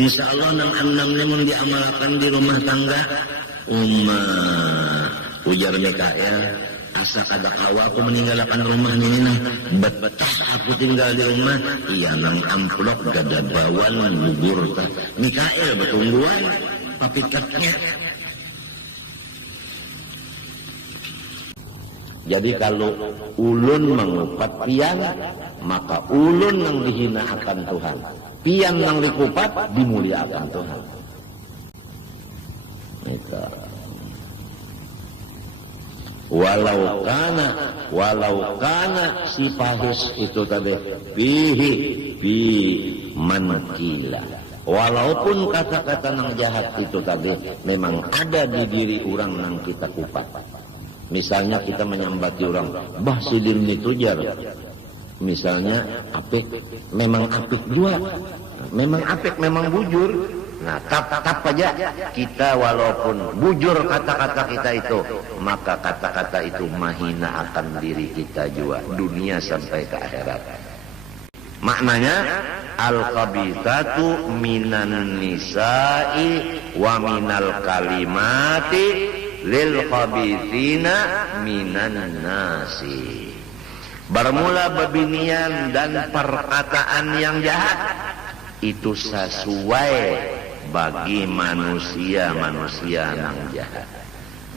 insya Allah nang annamnya mun diamalkan di rumah tangga ujar Mikael, asa kada kawa aku meninggalkan rumah ini nah betah aku tinggal di rumah iya nang amplop gada bawan gugur tah Mikael betungguan papikatnya. Jadi kalau ulun mengupat pian, maka ulun yang dihina akan Tuhan. Pian yang dikupat dimuliakan Tuhan. Itu. Walau kana si pahis itu tadi fi mankila. Walaupun kata-kata yang jahat itu tadi memang ada di diri orang yang kita kupat. Misalnya kita menyambati orang, bah sidin ditujar. Misalnya apik, memang apik juga. Memang apik, memang bujur. Nah, tap aja kita walaupun bujur kata-kata kita itu, maka kata-kata itu mahina akan diri kita juga dunia sampai ke akhirat. Maknanya al-khabithatu minan nisa'i wa minal kalimati lil khabithina minan nasi. Bermula bebinian dan perkataan yang jahat itu sesuai bagi manusia-manusia yang jahat.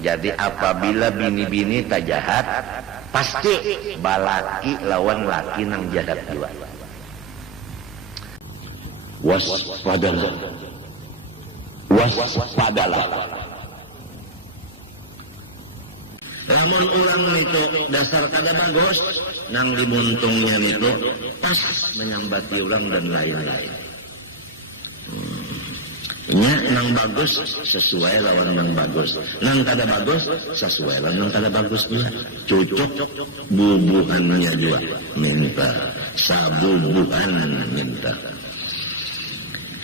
Jadi apabila bini-bini tak jahat, pasti balaki lawan laki yang jahat juga. Waspadalah. Lamun urang itu dasar kada bagus, nang dimuntungnya itu pas menyambati urang dan lain-lain. Nya nang bagus sesuai lawan nang bagus, nang kada bagus sesuai lawan nang kada bagus juga. Cocok bubuhannya juga minta, sabubuhan minta.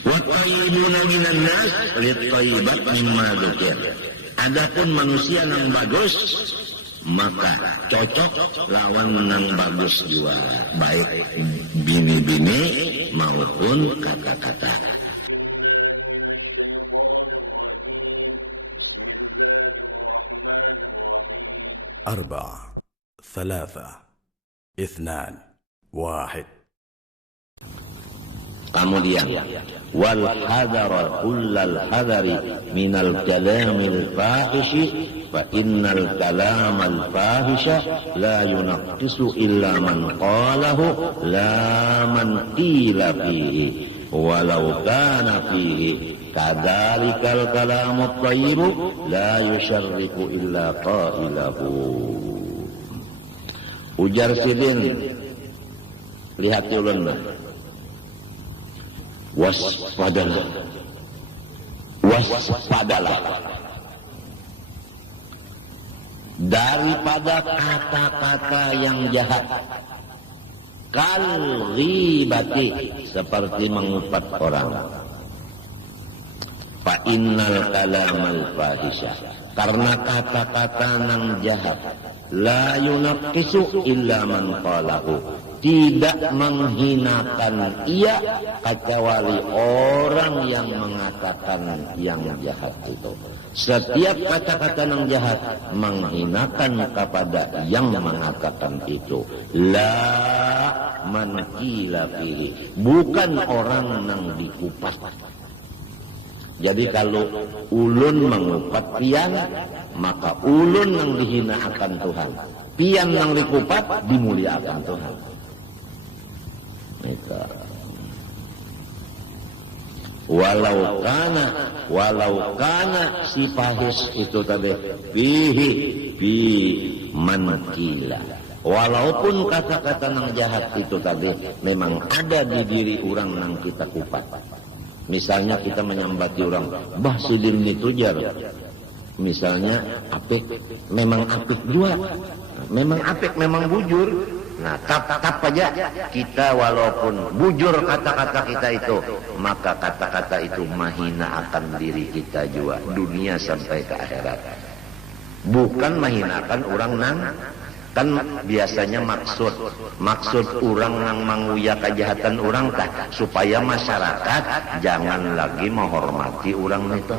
Wa tayyibuna minan nas lit-thayyibat mimma dzukir. Adapun manusia yang bagus, maka cocok lawan yang bagus juga, baik bini-bini maupun kata-kata. Arba, thalatha, ithnan, wahid. Kemudian wal hadara kullal hadari minal kalamil fahishi fa innal kalamal fahisha la yunaqqisu illa man qalahu la man qila fihi walau kana fihi kadzalikal kalamut thayyibu la yusharriku illa qailahu. Ujar sidin, lihat ulun waspadalah daripada kata-kata yang jahat, kal ghibati seperti mengupat orang, fa innal kalamal fahisha karena kata-kata yang jahat la yunaqqisu illa man qalahu tidak menghinakan ia kecuali orang yang mengatakan yang jahat itu. Setiap kata-kata yang jahat menghinakan kepada yang mengatakan itu. La man qila fihi, bukan orang yang dikupat. Jadi kalau ulun mengupat pian, maka ulun yang dihina akan Tuhan. Pian yang dikupat dimuliakan Tuhan. Walau kana si pahis itu tadi fi mankila. Walaupun kata-kata yang jahat itu tadi memang ada di diri orang yang kita kupat. Misalnya kita menyambati orang, bah sidin ditujar. Misalnya apik, memang apik juga. Memang apik, memang bujur. Nah, tap aja kita walaupun bujur kata-kata kita itu, maka kata-kata itu mahina akan diri kita juga dunia sampai ke akhirat. Bukan mahinakan orang nang Kan biasanya maksud orang yang menguya kejahatan orang tah supaya masyarakat jangan lagi menghormati orang itu.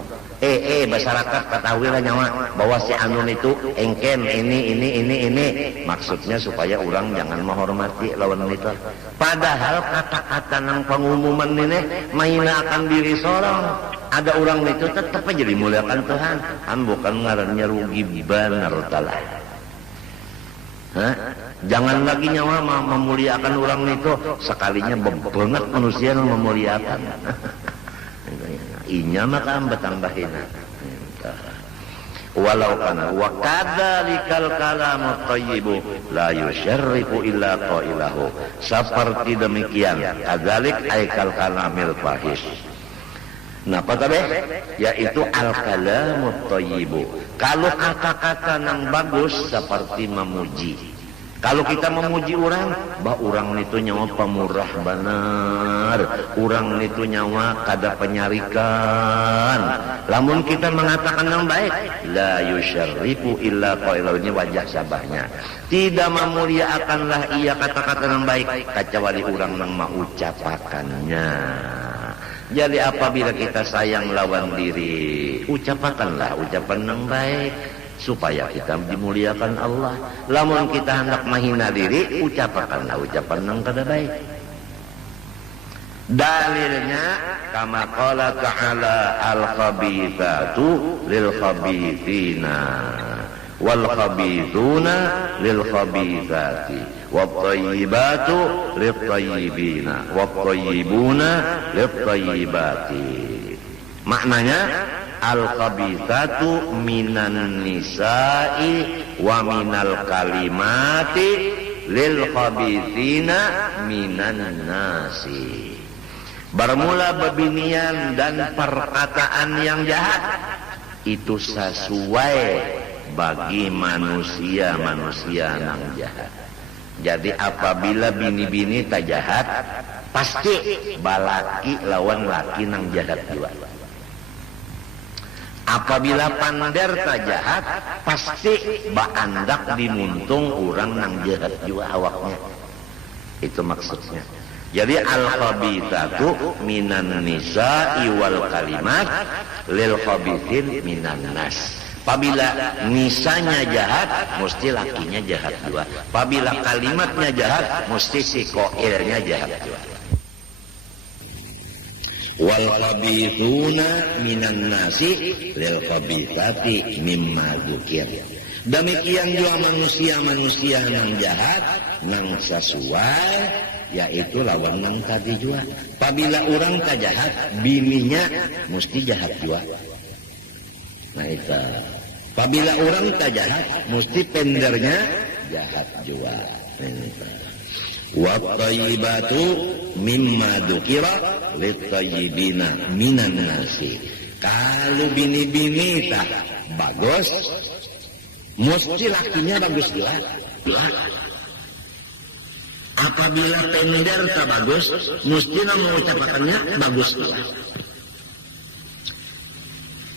Masyarakat ketahui lah nyawa bahwa si anu itu engken ini maksudnya supaya orang jangan menghormati lawan itu. Padahal kata-kata nang pengumuman ini mainkan diri seorang. Ada orang itu tetap aja dimuliakan Tuhan. Bukan ngarannya rugi benar taala. Jangan lagi nyawa memuliakan orang itu sekalinya banget manusia yang memuliakan. Inya maka bertambahin. Walau kana wa kadzalikal kalamut thayyibu la yusyarrifu illa qailahu. Seperti demikian kadzalik aikal kalamil fahish. Napa tadi? Yaitu al-kalamut thayyibu. Kalau kata-kata yang bagus seperti memuji. Kalau kita memuji orang, bah orang itu nyawa pemurah benar. Orang itu nyawa kada penyarikan. Lamun kita mengatakan yang baik, la yusyarrifu illa qailahu, ini wajah sabahnya. Tidak memuliakanlah ia kata-kata yang baik kecuali orang yang mengucapkannya. Jadi apabila kita sayang lawan diri, ucapkanlah ucapan yang baik supaya kita dimuliakan Allah. Lamun kita hendak menghina diri, ucapkanlah ucapan yang kada baik. Dalilnya kama qala ta'ala al-khabithatu lil-khabithina wal khabithuna lil khabithati wat thayyibatu lit thayyibina wat thayyibuna lit thayyibati. Maknanya al khabithatu minan nisa'i wa minal kalimati lil khabithina minan nasi. Bermula bebinian dan perkataan yang jahat itu sesuai bagi manusia-manusia yang jahat. Jadi apabila bini-bini tak jahat, pasti balaki lawan laki nang jahat juga. Apabila pander tak jahat, pasti baandak dimuntung orang nang jahat juga awaknya. Itu maksudnya. Jadi al-khabithatu minan nisa'i wal kalimat lil khabithin minan nas. Apabila nisanya jahat, mesti lakinya jahat juga. Apabila kalimatnya jahat, mesti si koilnya jahat juga. Wal khabithuna minan nasi lil khabithati mimma dzukir. Demikian juga manusia-manusia yang jahat nang sesuai, yaitu lawan nang tadi juga. Apabila orang tak jahat, bininya mesti jahat juga. Nah itu. Apabila orang tak jahat, mesti pendernya jahat juga. Wa thayyibatu mimma dzukira lit thayyibina minan nasi. Kalau bini-bini tak bagus, mesti lakinya bagus juga. Apabila pender tak bagus, mesti nang mengucapkannya bagus juga.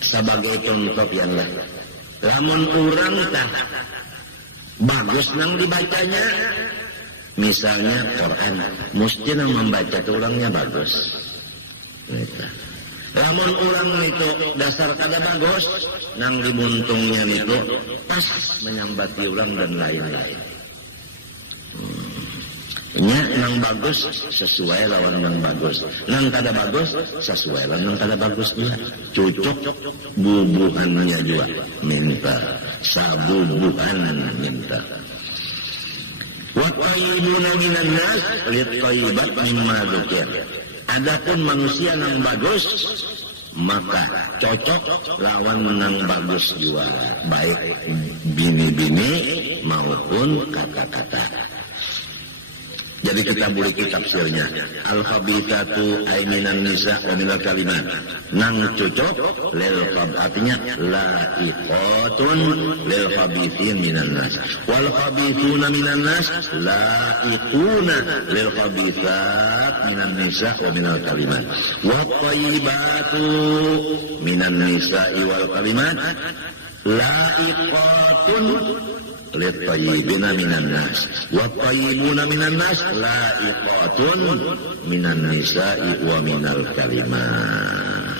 Sebagai contoh yang lain, lamun orang tak bagus nang dibacanya, misalnya Quran, mesti nang membaca itu orangnya bagus. Lamun orang itu dasar kada bagus, nang dibuntungnya itu pas menyambati orang dan lain-lain. Nya nang bagus sesuai lawan nang bagus, nang kada bagus sesuai lawan nang kada bagus juga. Cocok bubuhannya juga minta, sabubuhan minta. Wa tayyibuna minan nas lit tayyibat mimma dzukir. Adapun manusia nang bagus maka cocok lawan nang bagus juga, baik bini-bini maupun kata-kata. Jadi kita boleh tafsirnya. Al-khabithatu ay minan nisa wa minal kalimat. Nang cocok lil artinya laiqatun lil khabithin minan nas. Wal khabithuna minan nas laiquna lil khabithat minan nisa wa minal kalimat. Wa thayyibatu minan nisa wal kalimat laiqatun lit-thayyibina minan nas wa thayyibuna minan nas la'iqatun minan nisa'i wa minal kalimat.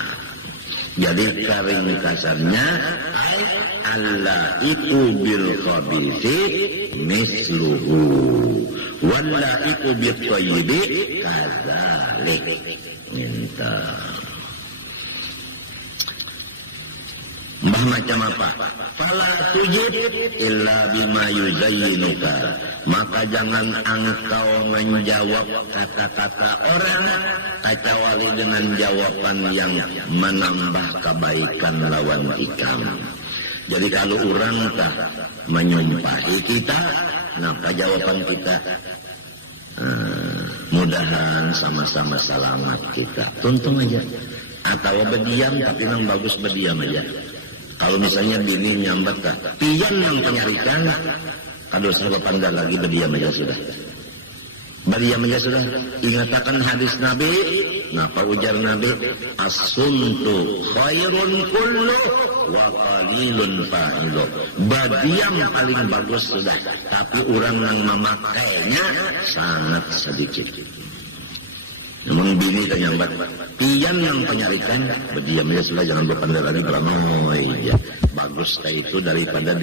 Jadi karing kasarnya Allah itu bil khabisi misluhu walla itu bil thayyibi kadzalik. Minta Mbah macam apa? Fala tujib illa bima yuzayyinuka. Maka jangan engkau menjawab kata-kata orang kecuali dengan jawaban yang menambah kebaikan lawan ikam. Jadi kalau orang tak menyumpahi kita, maka jawaban kita mudahan sama-sama selamat kita. Tuntung aja. Atau berdiam tapi memang bagus berdiam aja. Kalau misalnya bini nyambat kah, pian yang penyarikan, kalau saya pandai lagi berdiam aja sudah. Berdiam aja sudah. Ingatakan hadis Nabi, napa ujar Nabi? As-suntu khairun kullu wa qalilun fa'ilu. Berdiam paling bagus sudah, tapi orang yang memakainya sangat sedikit. Namun bini kan nyambat, pian yang penyarikan, berdiam aja sudah, jangan berpandai lagi beranoi. Ya, bagus kayak itu daripada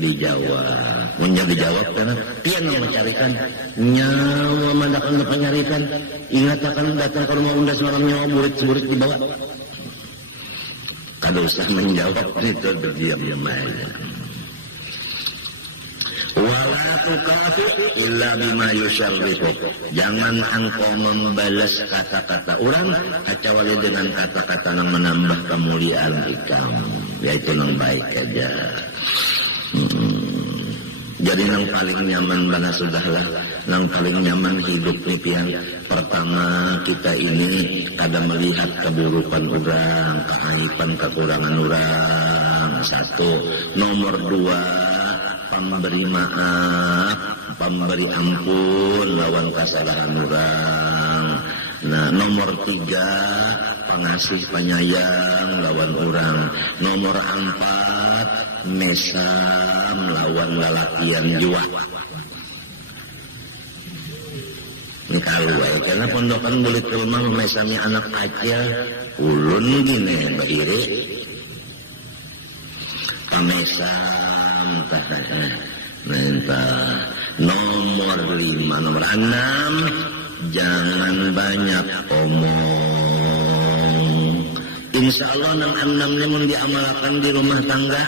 dijawab. Munya dijawab karena pian yang mencarikan, nyawa mandakan penyarikan. Ingat akan datang ke rumah unda semalam nyawa burit-burit dibawa. Kalau usah menjawab itu berdiam-diam aja. Wala tukafi illa bima yusyarrifu. Jangan engkau membalas kata-kata orang kecuali dengan kata-kata yang menambah kemuliaan ikam, yaitu yang baik aja. Jadi yang paling nyaman mana sudahlah, yang paling nyaman hidup nih pian. Pertama kita ini kada melihat keburukan orang, keaiban kekurangan orang. Satu. Nomor dua, pemberi maaf, pemberi ampun lawan kesalahan orang. Nah, nomor tiga, pengasih penyayang lawan orang. Nomor empat, mesam lawan lalakian jua. Ini kalau karena pondokan boleh ke rumah memesamnya anak kecil, ulun gini berdiri, pamesam. Minta nomor 5, nomor 6, jangan banyak omong. Insya Allah nang 6 ini mau diamalkan di rumah tangga.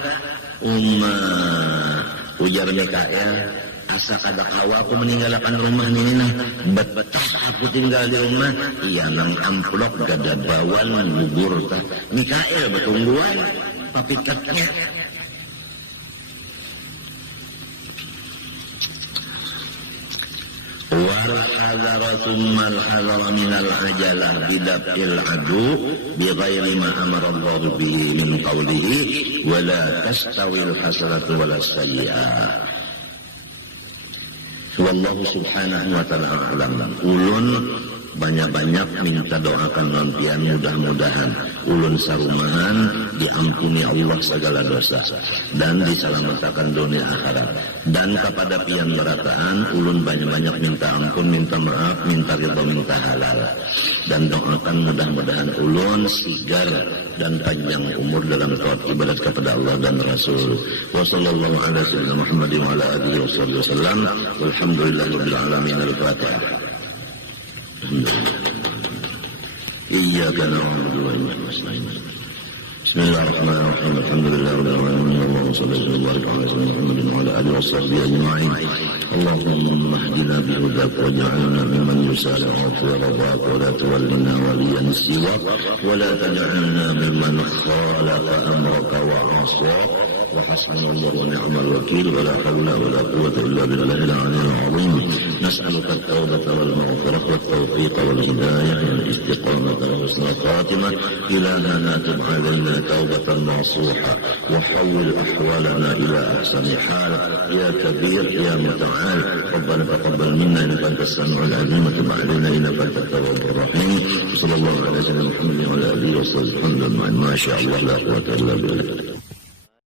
Ujar Mikael, asa kada kawa aku meninggalkan rumah ini nah. Betah aku tinggal di rumah. Iya nang amplop gada bawan gugur tah. Mikael betungguan papikatnya. والحذر ثم الحذر من العجلة بدفع العدو بغير ما أمر الله به من قوله ولا تستوي الحسنة ولا السيئة. Wallahu subhanahu wa ta'ala a'lam. Ulun banyak-banyak minta doakan non-pian, mudah-mudahan ulun sarumahan diampuni Allah segala dosa dan diselamatkan dunia akhirat. Dan kepada pian merataan ulun banyak-banyak minta ampun, minta maaf, minta ridha, minta halal. Dan doakan mudah-mudahan ulun sigar dan panjang umur dalam taat ibadat kepada Allah dan Rasul. Wa sallallahu ala sayyidina Muhammadin wa ala alihi wasallam. Walhamdulillahirabbil alamin. Al-Fatihah. Iyyaka na'budu wa iyyaka nasta'in. Bismillahirrahmanirrahim. Alhamdulillahirabbil alamin. Allahumma shalli wa barik ala sayyidina Muhammadin wa ala alihi washabbihi ajma'in. Allahumma ihdina bihudak waj'alna mimman yusari'u fi ridhak wa la tuwallina waliyan siwak wa la taj'alna mimman khalafa amraka wa 'asak. وحسبنا الله ونعم الوكيل ولا حول ولا قوة إلا بالله العلي العظيم. نسألك التوبة والمغفرة والتوفيق والهداية والاستقامة وحسن الخاتمة. إلهنا تب علينا توبة نصوحة وحول أحوالنا إلى أحسن حال. يا كبير يا متعال ربنا تقبل منا إنك أنت السميع العليم وتب علينا إنك أنت التواب الرحيم. صلى الله عليه وسلم محمد وعلى آله وصحبه وسلم. ما شاء الله لا قوة إلا بالله.